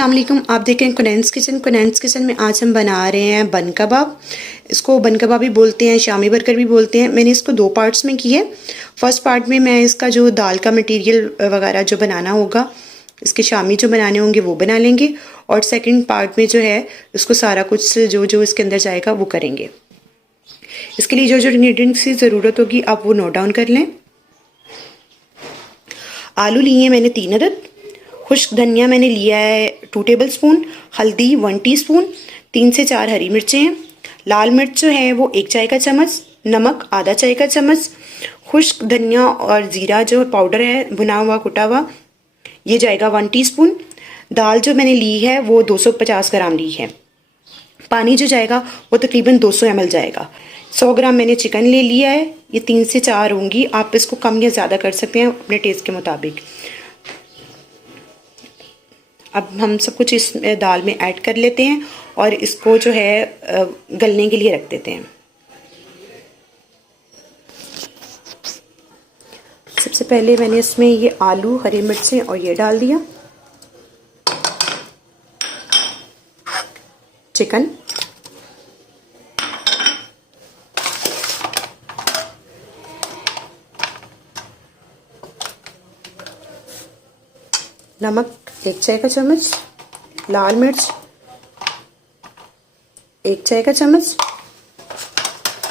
अस्सलाम वालेकुम। आप देख रहे हैं कुनैन्स किचन। कुनैन्स किचन में आज हम बना रहे हैं बन कबाब। इसको बन कबाब भी बोलते हैं, शामी बर्गर भी बोलते हैं। मैंने इसको दो पार्ट्स में किया है। फर्स्ट पार्ट में मैं इसका जो दाल का मटेरियल वगैरह जो बनाना होगा, इसके शामी जो बनाने होंगे वो बना लेंगे, और सेकंड पार्ट में जो है इसको सारा कुछ जो जो इसके अंदर जाएगा वो करेंगे। इसके लिए जो जो इंग्रेडिएंट्स की ज़रूरत होगी आप वो नोट डाउन कर लें। आलू लिए हैं मैंने 3 अदद, खुश्क धनिया मैंने लिया है 2 टेबल स्पून, हल्दी 1 टीस्पून, 3 से 4 हरी मिर्चें हैं, लाल मिर्च जो है वो 1 चाय का चम्मच, नमक आधा चाय का चम्मच, खुश्क धनिया और ज़ीरा जो पाउडर है भुना हुआ कुटा हुआ ये जाएगा 1 टीस्पून। दाल जो मैंने ली है वो 250 ग्राम ली है। पानी जो जाएगा वो तकरीबन 200 ml जाएगा। 100 ग्राम मैंने चिकन ले लिया है। ये 3 से 4 होंगी, आप इसको कम या ज़्यादा कर सकते हैं अपने टेस्ट के मुताबिक। अब हम सब कुछ इस दाल में ऐड कर लेते हैं और इसको जो है गलने के लिए रख देते हैं। सबसे पहले मैंने इसमें ये आलू, हरी मिर्चें और ये डाल दिया, चिकन, नमक 1 चाय का चम्मच, लाल मिर्च 1 चाय का चम्मच,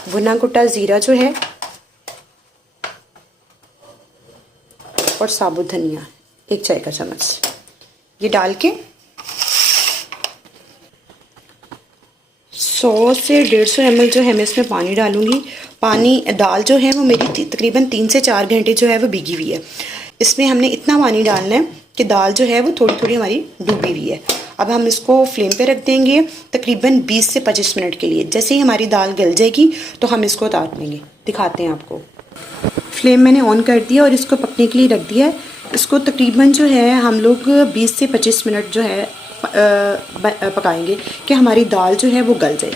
भुना कुटा ज़ीरा जो है और साबुत धनिया 1 चाय का चम्मच, ये डाल के 100 से 150 ml जो है मैं इसमें पानी डालूंगी। पानी दाल जो है वो मेरी तकरीबन 3 से 4 घंटे जो है वो भीगी हुई है। इसमें हमने इतना पानी डालना है कि दाल जो है वो थोड़ी थोड़ी हमारी डूबी हुई है। अब हम इसको फ्लेम पे रख देंगे तकरीबन 20 से 25 मिनट के लिए। जैसे ही हमारी दाल गल जाएगी तो हम इसको उतार लेंगे, दिखाते हैं आपको। फ्लेम मैंने ऑन कर दिया और इसको पकने के लिए रख दिया है। इसको तकरीबन जो है हम लोग 20 से 25 मिनट जो है पकाएंगे कि हमारी दाल जो है वो गल जाए।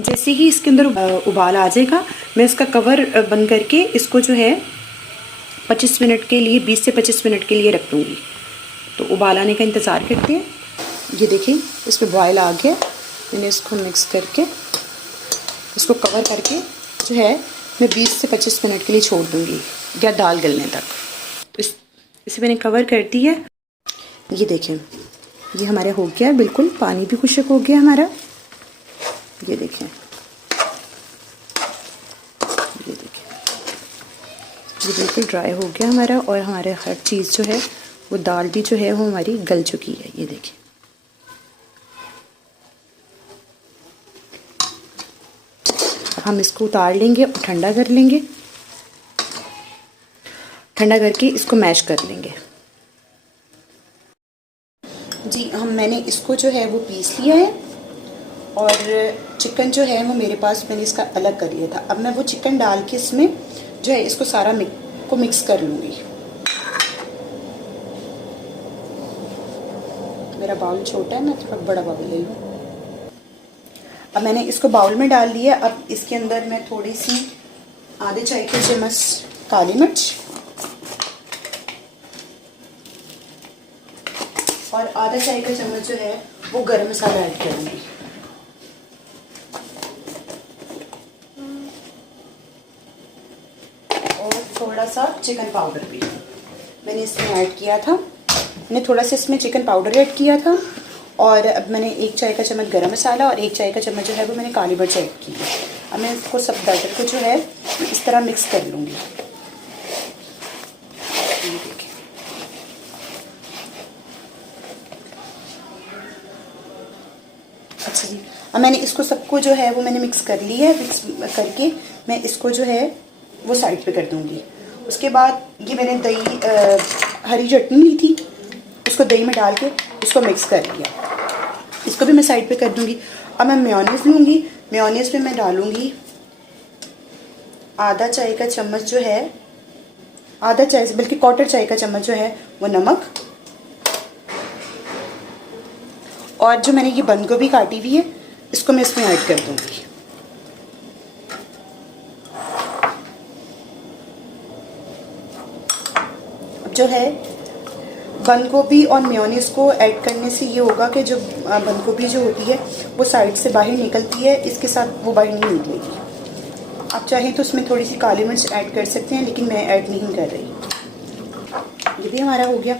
जैसे ही इसके अंदर उबाल आ जाएगा मैं इसका कवर बंद करके इसको जो है 25 मिनट के लिए, 20 से 25 मिनट के लिए रख दूँगी। तो उबाल आने का इंतज़ार करते हैं। ये देखिए इसमें बॉयल आ गया। मैंने इसको मिक्स करके इसको कवर करके जो है मैं 20 से 25 मिनट के लिए छोड़ दूँगी या दाल गलने तक। तो इसे मैंने कवर कर दी है। ये देखें ये हमारा हो गया बिल्कुल, पानी भी खुश्क हो गया हमारा। ये देखें, ये देखें ये बिल्कुल ड्राई हो गया हमारा और हमारे हर चीज़ जो है वो दाल भी जो है वो हमारी गल चुकी है। ये देखें हम इसको उतार लेंगे और ठंडा कर लेंगे। ठंडा करके इसको मैश कर लेंगे। जी मैंने इसको जो है वो पीस लिया है और चिकन जो है वो मेरे पास मैंने इसका अलग कर लिया था। अब मैं वो चिकन डाल के इसमें जो है इसको सारा मिक्स कर लूँगी। मेरा बाउल छोटा है, मैं थोड़ा बड़ा बाउल ले लूँ। अब मैंने इसको बाउल में डाल दिया। अब इसके अंदर मैं थोड़ी सी आधे चाय के चम्मच काली मिर्च और आधा चाय का चम्मच जो है वो गरम मसाला ऐड करूँगी। और थोड़ा सा चिकन पाउडर भी मैंने इसमें ऐड किया था। मैंने थोड़ा सा इसमें चिकन पाउडर ऐड किया था और अब मैंने 1 चाय का चम्मच गरम मसाला और 1 चाय का चम्मच जो है वो मैंने काली मिर्च ऐड की है। अब मैं इसको सब बैटर को जो है इस तरह मिक्स कर लूँगी। अच्छा जी, अब मैंने इसको सबको जो है वो मैंने मिक्स कर लिया है। मिक्स करके मैं इसको जो है वो साइड पे कर दूँगी। उसके बाद ये मैंने दही हरी चटनी ली थी, उसको दही में डाल के इसको मिक्स कर लिया। इसको भी मैं साइड पे कर दूँगी। अब मैं मेयोनीज़ लूँगी। मेयोनीज़ में मैं डालूँगी आधा चाय का चम्मच जो है, आधा चाय से बल्कि 1/4 चाय का चम्मच जो है वो नमक, और जो मैंने ये बंद गोभी काटी हुई है इसको मैं इसमें ऐड कर दूँगी। अब जो है बंद गोभी और मेयोनीज को ऐड करने से ये होगा कि जो बंद गोभी जो होती है वो साइड से बाहर निकलती है, इसके साथ वो बाहर नहीं निकलेगी। आप चाहें तो उसमें थोड़ी सी काली मिर्च ऐड कर सकते हैं, लेकिन मैं ऐड नहीं कर रही। ये भी हमारा हो गया।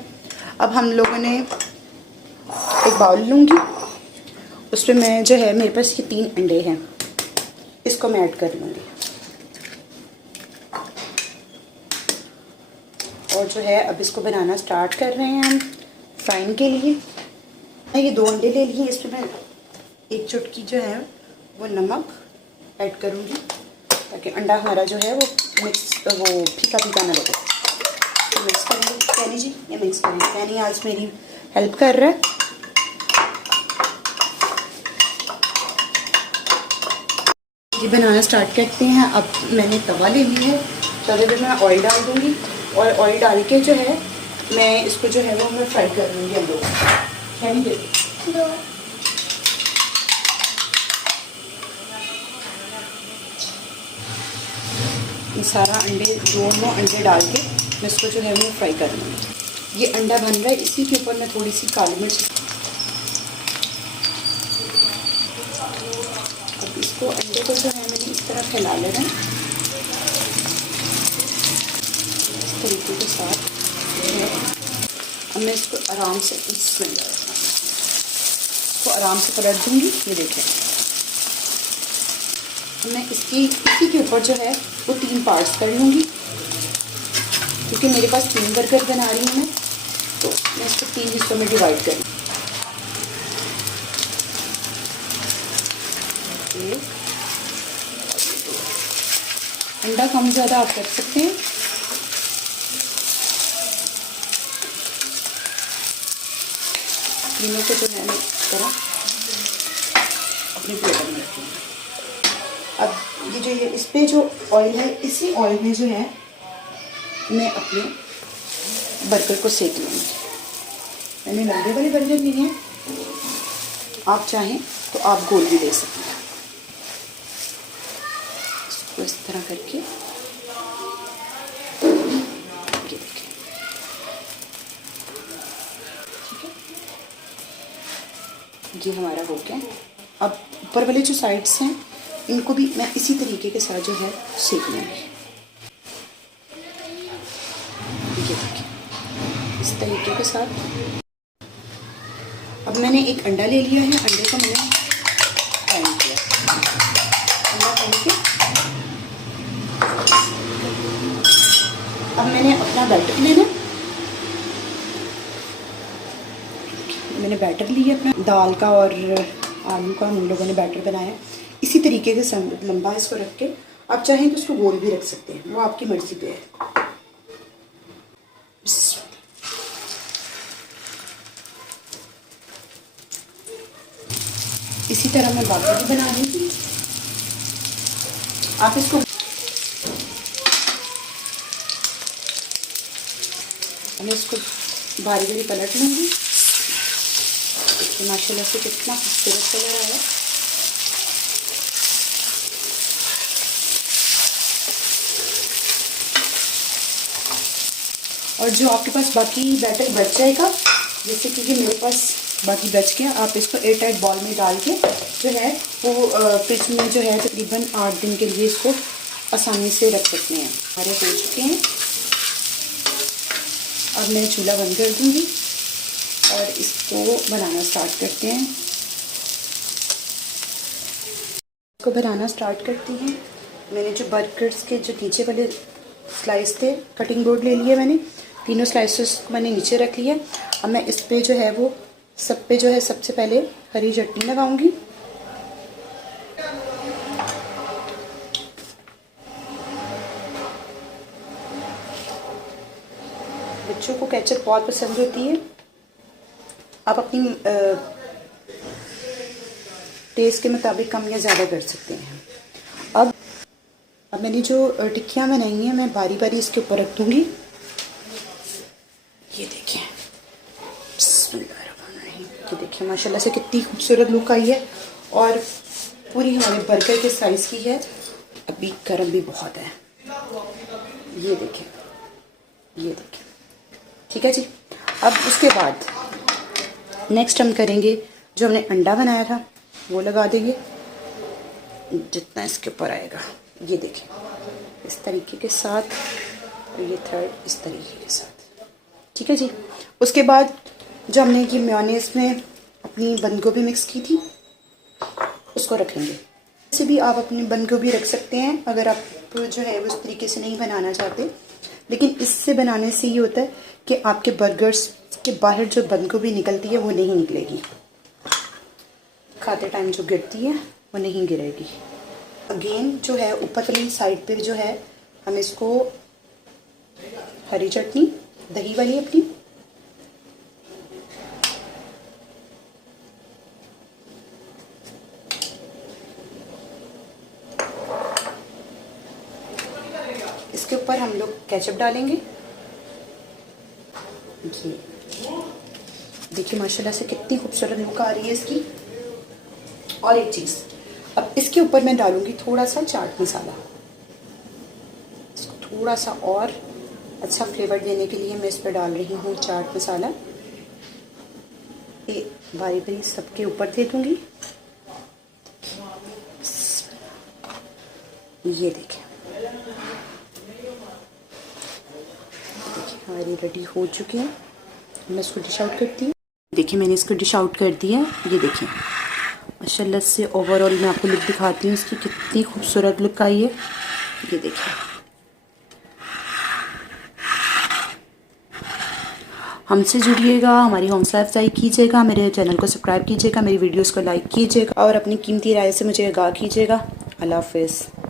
अब हम लोगों ने एक बाउल लूँगी, उस पर मैं जो है मेरे पास ये 3 अंडे हैं, इसको मैं ऐड कर लूँगी। और जो है अब इसको बनाना स्टार्ट कर रहे हैं हम फ्राइंग के लिए। मैं ये 2 अंडे ले लिए, इस पर मैं 1 चुटकी जो है वो नमक ऐड करूँगी, ताकि अंडा हमारा जो है वो फीका फीका ना लगे। तो मिक्स करेंगे कैनी जी, ये मिक्स करेंगे। कैनी आज मेरी हेल्प कर रहा है। ये बनाना स्टार्ट करते हैं। अब मैंने तवा ले लिया है, तवे पे मैं ऑयल डाल दूँगी और ऑयल डाल के जो है मैं इसको जो है वो मैं फ्राई कर लूँगी। हम लोग कैनी दे ये सारा दोनों अंडे डाल के मैं इसको जो है वो फ्राई कर लूँगी। ये अंडा बन रहा है, इसी के ऊपर मैं थोड़ी सी काली मिर्च, अब इसको अंडे को जो है मैंने इस तरह फैला लेना है, इस तरीके के साथ। अब मैं इसको आराम से इसको आराम से पलट दूँगी। ये देखें, मैं इसी के ऊपर जो है वो 3 पार्ट्स कर लूँगी, क्योंकि मेरे पास 3 बर्गर बना रही हूँ मैं, तो मैं इसको 3 हिस्सों में डिवाइड करूँ। अंडा कम ज़्यादा आप कर सकते हैं। तीनों को जो है इस तरह अपने प्लेट में रखेंगे। अब ये जो है इस पर जो ऑयल है, इसी ऑयल में जो है मैं अपने बर्गर को सेक लूँगी। मैंने लंबे बड़े बर्गर लिए हैं, आप चाहें तो आप गोल भी ले सकते हैं। इसको इस तरह करके ये देखें, ठीक है। ये हमारा हो गया। अब ऊपर वाले जो साइड्स हैं इनको भी मैं इसी तरीके के साथ जो है सेक लूँगी। ये देखिए, इस तरीके के साथ। अब मैंने एक अंडा ले लिया है, अंडे को मैंने फ्राई किया। अंडा फ्राई के अब मैंने अपना बैटर लेना, मैंने बैटर लिया अपना दाल का और आलू का, हम लोगों ने बैटर बनाया। इसी तरीके से लंबा इसको रख के, आप चाहें तो इसको गोल भी रख सकते हैं, वो आपकी मर्जी पे है। इसी तरह मैं बाकी भी बना लूँगी। आप इसको मैं इसको बारी बारी पलट लूँगी। देखिए माशाल्लाह से कितना खूबसूरत कलर आया। और जो आपके पास बाकी बैटर बच जाएगा, जैसे कि मेरे पास बाकी बच गया, आप इसको एयर टाइट बॉल में डाल के जो है वो फ्रिज में जो है तकरीबन 8 दिन के लिए इसको आसानी से रख सकते हैं। हमारे हो चुके हैं। अब मैं चूल्हा बंद कर दूँगी और इसको बनाना स्टार्ट करते हैं। इसको बनाना स्टार्ट करती हैं। मैंने जो बर्गर्स के जो नीचे वाले स्लाइस थे, कटिंग बोर्ड ले लिया मैंने, तीनों स्लाइसेस को मैंने नीचे रख लिया। अब मैं इस पे जो है वो सब पे जो है सबसे पहले हरी चटनी लगाऊंगी। बच्चों को केचप बहुत पसंद होती है, आप अपनी टेस्ट के मुताबिक कम या ज़्यादा कर सकते हैं। अब मैंने जो टिक्कियाँ बनाई हैं मैं बारी बारी इसके ऊपर रख दूँगी। ये देखिए, ये देखिए माशाल्लाह से कितनी खूबसूरत लुक आई है और पूरी हमारे बर्गर के साइज़ की है। अभी गर्म भी बहुत है। ये देखिए, ये देखिए, ठीक है जी। अब उसके बाद नेक्स्ट हम करेंगे, जो हमने अंडा बनाया था वो लगा देंगे जितना इसके ऊपर आएगा। ये देखें इस तरीके के साथ, और ये थर्ड इस तरीके के साथ। ठीक है जी। उसके बाद जो हमने ये मेयोनेज़ में अपनी बंद गोभी मिक्स की थी उसको रखेंगे। इसे भी आप अपनी बंद गोभी रख सकते हैं अगर आप जो है उस तरीके से नहीं बनाना चाहते, लेकिन इससे बनाने से ये होता है कि आपके बर्गर्स के बाहर जो बंद गोभी निकलती है वो नहीं निकलेगी, खाते टाइम जो गिरती है वो नहीं गिरेगी। अगेन जो है ऊपर वाली साइड पे जो है हम इसको हरी चटनी दही वाली अपनी इसके ऊपर हम लोग केचप डालेंगे। ये देखिए माशाल्लाह से कितनी खूबसूरत लुक आ रही है इसकी। और एक चीज़, अब इसके ऊपर मैं डालूंगी थोड़ा सा चाट मसाला। इसको थोड़ा सा और अच्छा फ्लेवर देने के लिए मैं इस पर डाल रही हूँ चाट मसाला। ये बारी बारी सबके ऊपर दे दूँगी। ये देखें हमारी रेडी हो चुकी है। मैं इसको डिश आउट करती हूँ। देखिए मैंने इसको डिश आउट कर दिया है। ये देखें माशाल्लाह से ओवरऑल मैं आपको लुक दिखाती हूँ इसकी, कितनी खूबसूरत लुक आई है। ये देखिए हमसे जुड़िएगा, हमारी हौसला अफजाई कीजिएगा, मेरे चैनल को सब्सक्राइब कीजिएगा, मेरी वीडियोस को लाइक कीजिएगा और अपनी कीमती राय से मुझे आगाह कीजिएगा। अल्लाह हाफ़िज़।